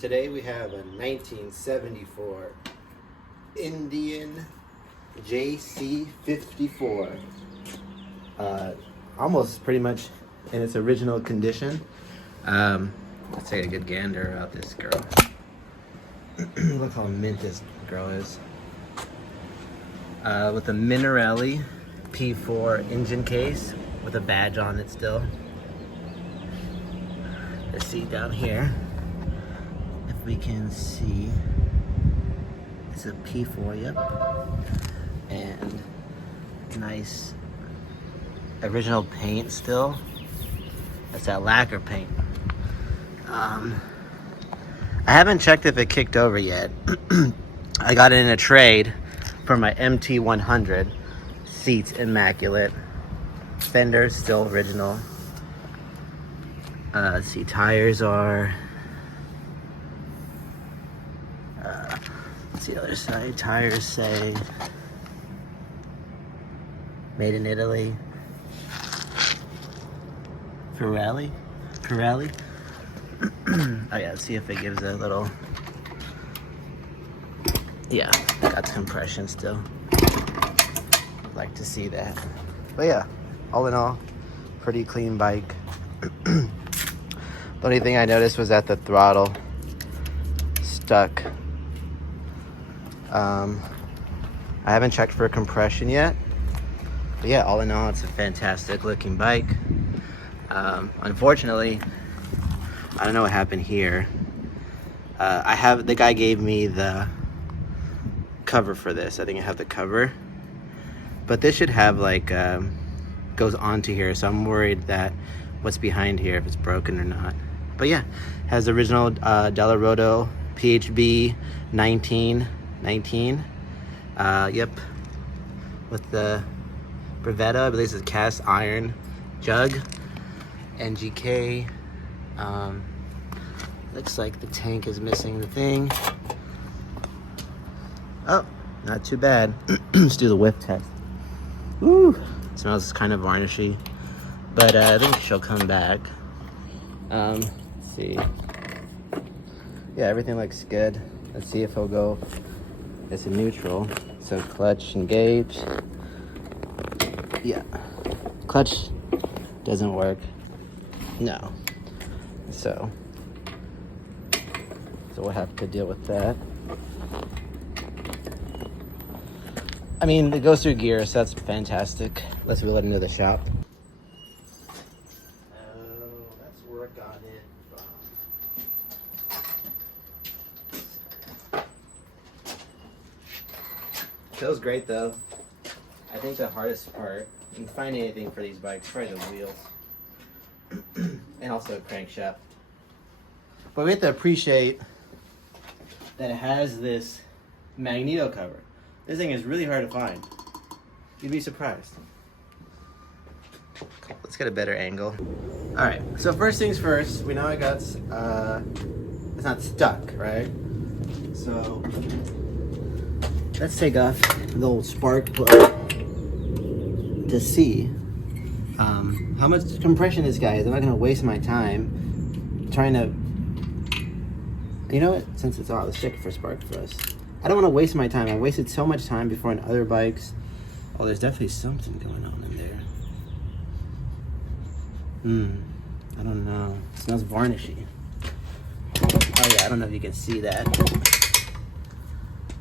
Today we have a 1974 Indian JC54. Almost pretty much in its original condition. Let's take a good gander out this girl. Look how mint this girl is. With a Minarelli P4 engine case with a badge on it still. Let's see down here if we can see. It's a P4, yep. And nice original paint still. That's that lacquer paint. I haven't checked if it kicked over yet. I got it in a trade for my MT100. Seats immaculate. Fenders still original. Let's see, tires are, let's see the other side. Tires say made in Italy. Pirelli. Oh yeah, let's see if it gives a little, yeah, got the compression still. I'd like to see that. But yeah, all in all, pretty clean bike. The only thing I noticed was that the throttle stuck. I haven't checked for compression yet. But yeah, all in all, it's a fantastic looking bike. Unfortunately, I don't know what happened here. The guy gave me the cover for this. I think I have the cover. But this should have like, goes onto here. So I'm worried that what's behind here, if it's broken or not. But yeah, has the original Dellorto PHB 1919. Yep, with the Brevetta, I believe it's a cast iron jug. NGK. Looks like the tank is missing the thing. Oh, not too bad. Let's do the whiff test. Woo, smells kind of varnishy, but I think she'll come back. Let's see. Yeah, everything looks good. Let's see if he'll go. It's a neutral, so clutch engage. Yeah, clutch doesn't work. No, so we'll have to deal with that. I mean, it goes through gear, so that's fantastic. Let's wheel it into the shop. Oh, let's work on it. Feels great though. I think the hardest part, you can find anything for these bikes, probably the wheels. And also a crankshaft. But we have to appreciate that it has this magneto cover. This thing is really hard to find. You'd be surprised. Cool. Let's get a better angle. All right, so first things first, we know it got, it's not stuck, right? So let's take off the old spark plug to see how much compression this guy is. I'm not gonna waste my time trying to, you know what? Since it's off, let's check it for spark first. I don't want to waste my time. I wasted so much time before on other bikes. Oh, there's definitely something going on in there. I don't know. It smells varnishy. Oh yeah, I don't know if you can see that.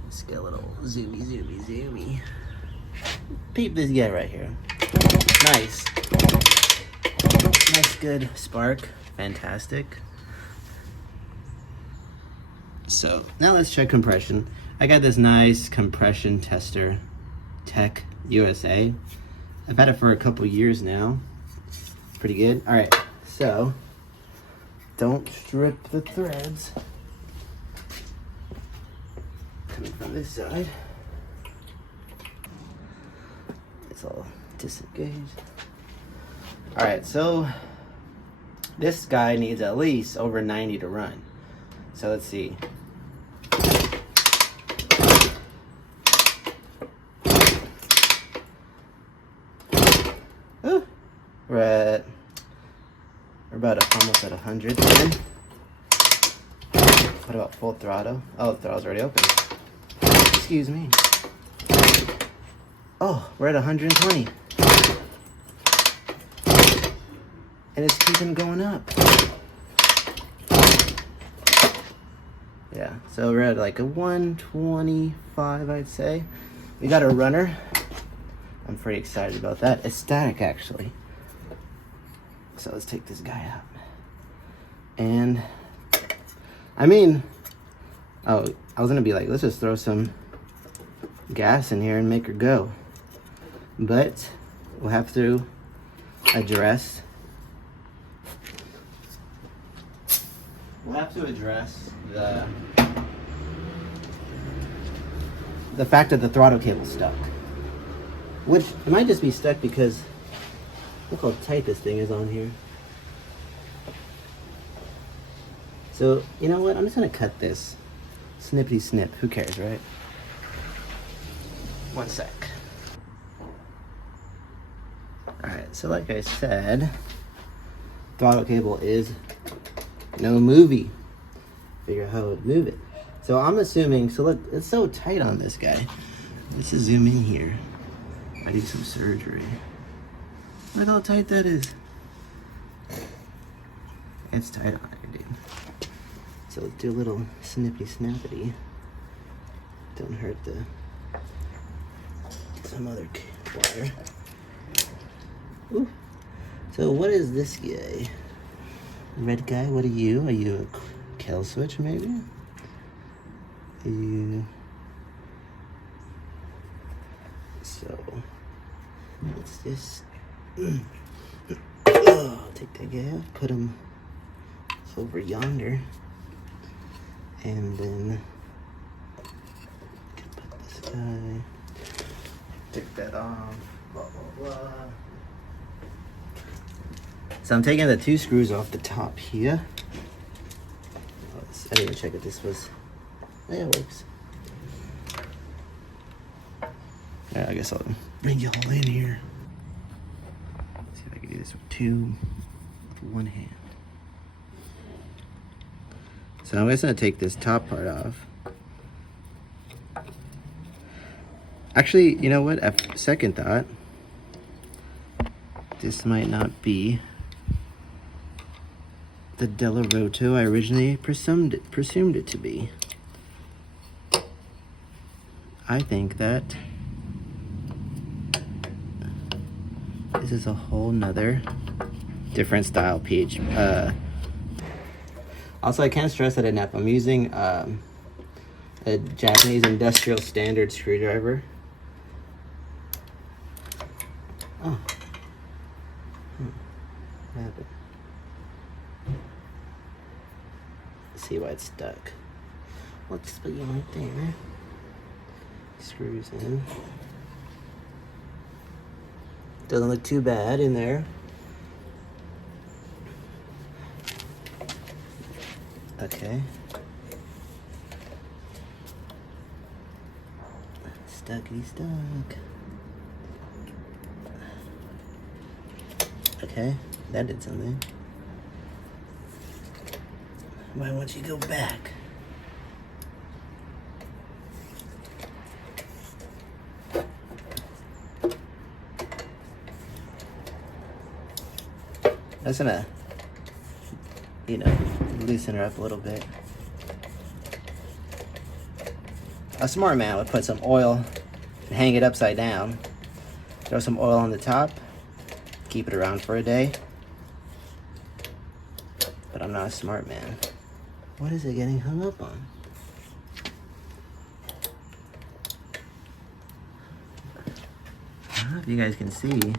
Let's get a little zoomy. Peep this guy right here. Nice, good spark. Fantastic. So now let's check compression. I got this nice compression tester, Tech USA. I've had it for a couple years now. Pretty good. All right, so don't strip the threads. Coming from this side. It's all disengaged. All right, so this guy needs at least over 90 to run. So let's see. Ooh, we're about almost at 100 then. What about full throttle? Oh, the throttle's already open. Excuse me. Oh, we're at 120. And it's keeping going up. Yeah, so we're at like a 125, I'd say. We got a runner. I'm pretty excited about that. It's static, actually. So let's take this guy out. And, I mean, oh, I was gonna be like, let's just throw some gas in here and make her go. But we'll have to address the fact that the throttle cable's stuck. Which it might just be stuck because look how tight this thing is on here. So, you know what? I'm just gonna cut this. Snippity snip. Who cares, right? One sec. Alright, so like I said, throttle cable is no movie. Figure out how to move it. So I'm assuming, so look, it's so tight on this guy. Let's just zoom in here. I need some surgery. Look how tight that is. It's tight on there, dude. So let's do a little snippy snappity. Don't hurt some other wire. Ooh. So what is this guy? Red guy, what are you? Are you a kill switch maybe? Are you... So let's just take that guy out, put him over yonder, and then put this guy, take that off, blah blah blah. So I'm taking the two screws off the top here. I didn't even check if this was, yeah, it works. Yeah, I guess I'll bring you all in here. See if I can do this with one hand. So I'm just gonna take this top part off. Actually, you know what? At second thought, this might not be the Dellorto I originally presumed it to be. I think that this is a whole nother different style PH. Also, I can't stress that enough. I'm using a Japanese industrial standard screwdriver. Oh. What happened? See why it's stuck. Well, just put you right there. Screws in. Doesn't look too bad in there. Okay. Stucky stuck. Okay, that did something. Why won't you go back? I was gonna, loosen her up a little bit. A smart man would put some oil and hang it upside down. Throw some oil on the top, keep it around for a day. But I'm not a smart man. What is it getting hung up on? I don't know if you guys can see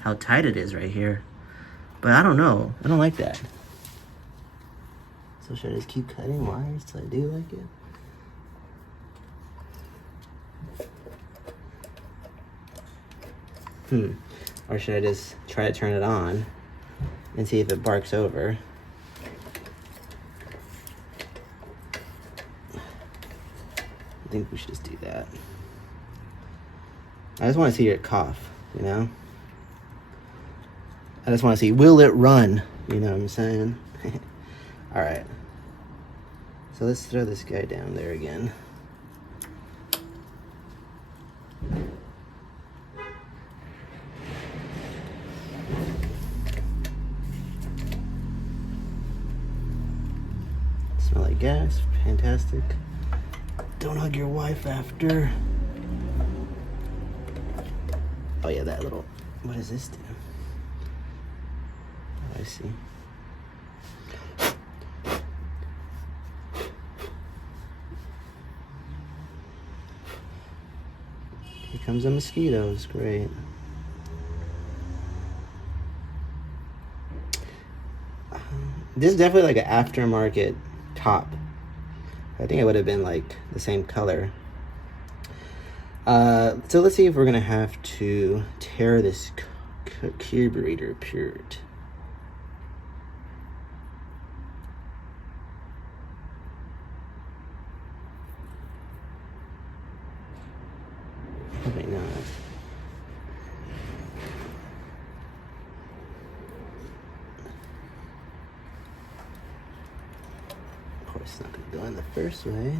how tight it is right here. But I don't know. I don't like that. So should I just keep cutting wires till I do like it? Or should I just try to turn it on and see if it barks over? I think we should just do that. I just want to see it cough, I just want to see, will it run? You know what I'm saying? All right. So let's throw this guy down there again. Smell like gas, fantastic. Don't hug your wife after. Oh yeah, that little, what does this do? Oh, I see. Here comes the mosquitoes, great. This is definitely like an aftermarket top. I think it would have been like the same color. So let's see if we're gonna have to tear this carburetor apart. Probably not. Of course, it's not gonna go in the first way.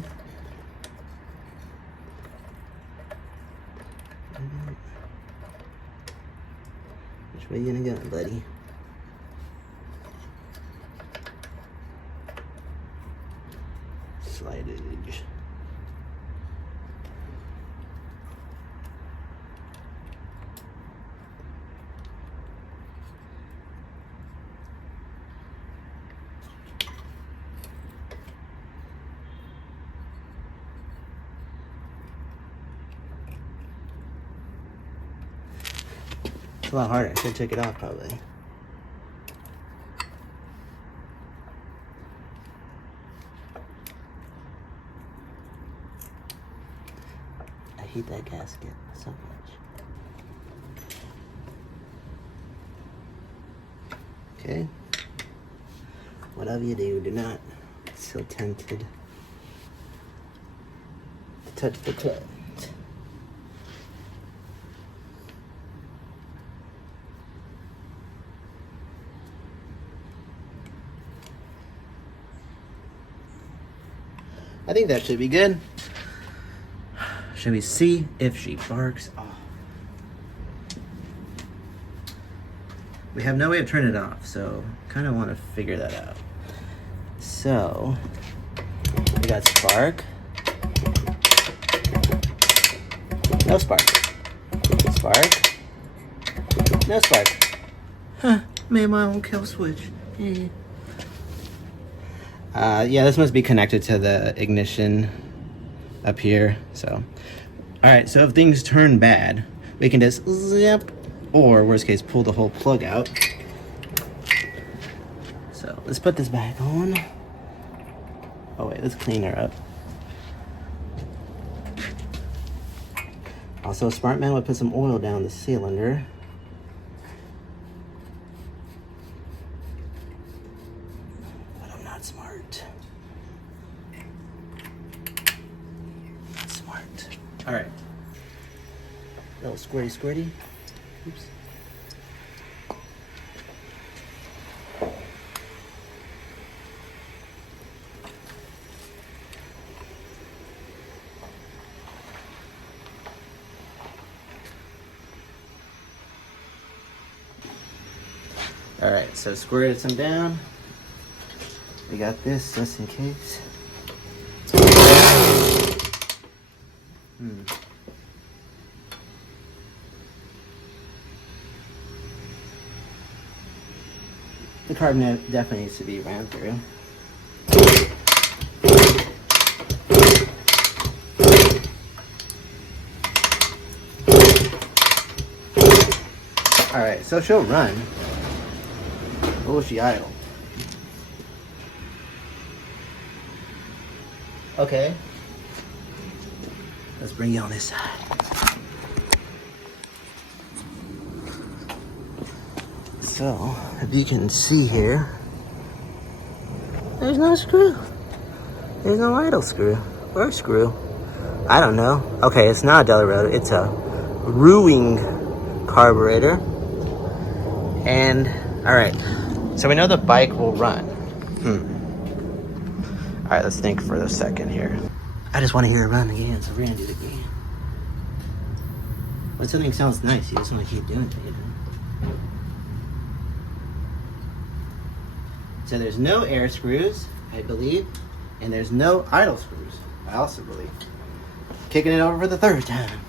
Which way you gonna go, buddy? Slidage. It's a lot harder. I should take it off probably. I hate that gasket so much. Okay. Whatever you do, do not feel tempted to touch the clutch. I think that should be good. Should we see if she barks? Oh. We have no way of turning it off, so kind of want to figure that out. So, we got spark. No spark. Spark. No spark. Huh, made my own kill switch. Yeah, this must be connected to the ignition up here, so. All right, so if things turn bad, we can just zip, or worst case, pull the whole plug out. So let's put this back on. Oh wait, let's clean her up. Also, smart man would put some oil down the cylinder. But I'm not smart. Not smart. All right. Little squirty squirty. Oops. All right, so squirted some down. We got this just in case. The carb definitely needs to be ran through. All right, so she'll run. Or she idle? Okay. Let's bring you on this side. So, if you can see here, there's no screw. There's no idle screw. Or screw. I don't know. Okay, it's not a Dellorto. It's a Ruing carburetor. And, alright. So we know the bike will run. All right, let's think for a second here. I just want to hear it run again, so we're gonna do it again. When something sounds nice, you just want to keep doing it, you know? So there's no air screws, I believe, and there's no idle screws, I also believe. Kicking it over for the third time.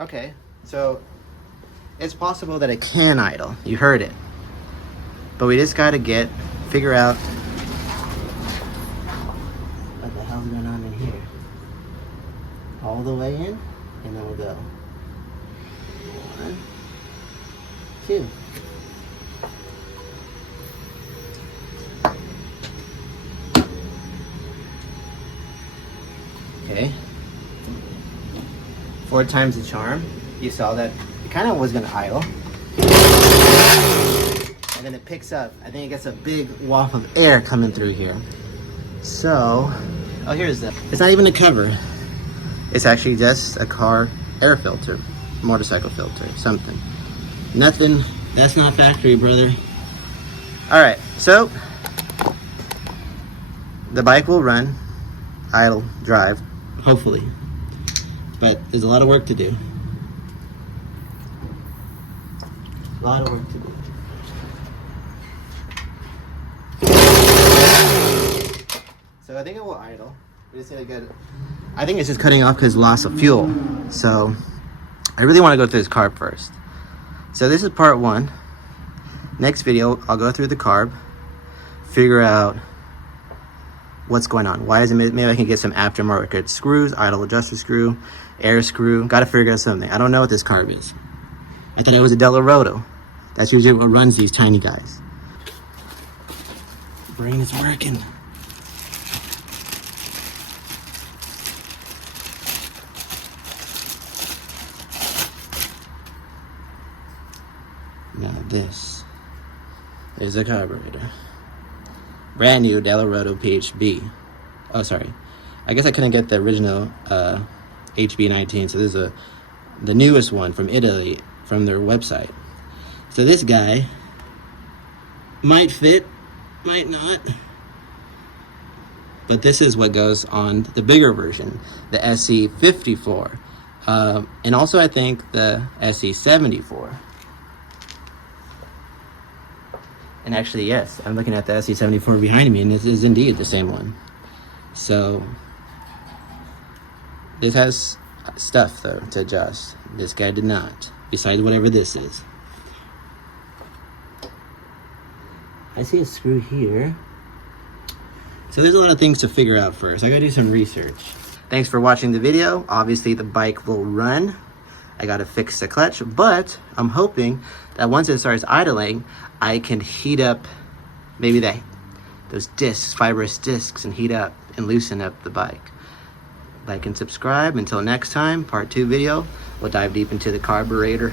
Okay, so it's possible that it can idle. You heard it. But we just gotta figure out what the hell's going on in here. All the way in, and then we'll go. 1, 2. Okay. 4 times the charm. You saw that it kind of was gonna idle. And then it picks up. I think it gets a big waft of air coming through here. So, oh, here's the, it's not even a cover. It's actually just a car air filter, motorcycle filter, something. Nothing, that's not factory, brother. All right, so the bike will run, idle, drive, hopefully. But there's a lot of work to do. A lot of work to do. So I think it will idle. We just need to get it. I think it's just cutting off because loss of fuel. So I really want to go through this carb first. So this is part 1. Next video, I'll go through the carb, figure out what's going on. Why is it? Maybe I can get some aftermarket screws, idle adjuster screw, air screw. Got to figure out something. I don't know what this carb is. I thought it was a Dellorto. That's usually what runs these tiny guys. Brain is working. Now this is a carburetor. Brand new Dellorto PHB. Oh, sorry. I guess I couldn't get the original HB19, so this is the newest one from Italy, from their website. So this guy might fit, might not. But this is what goes on the bigger version, the SC54. And also I think the SC74. And actually, yes, I'm looking at the SC74 behind me, and this is indeed the same one. So this has stuff, though, to adjust. This guy did not, besides whatever this is. I see a screw here. So there's a lot of things to figure out first. I gotta do some research. Thanks for watching the video. Obviously, the bike will run. I gotta fix the clutch, but I'm hoping that once it starts idling, I can heat up maybe those discs, fibrous discs, and heat up and loosen up the bike. Like and subscribe. Until next time, part 2 video, we'll dive deep into the carburetor.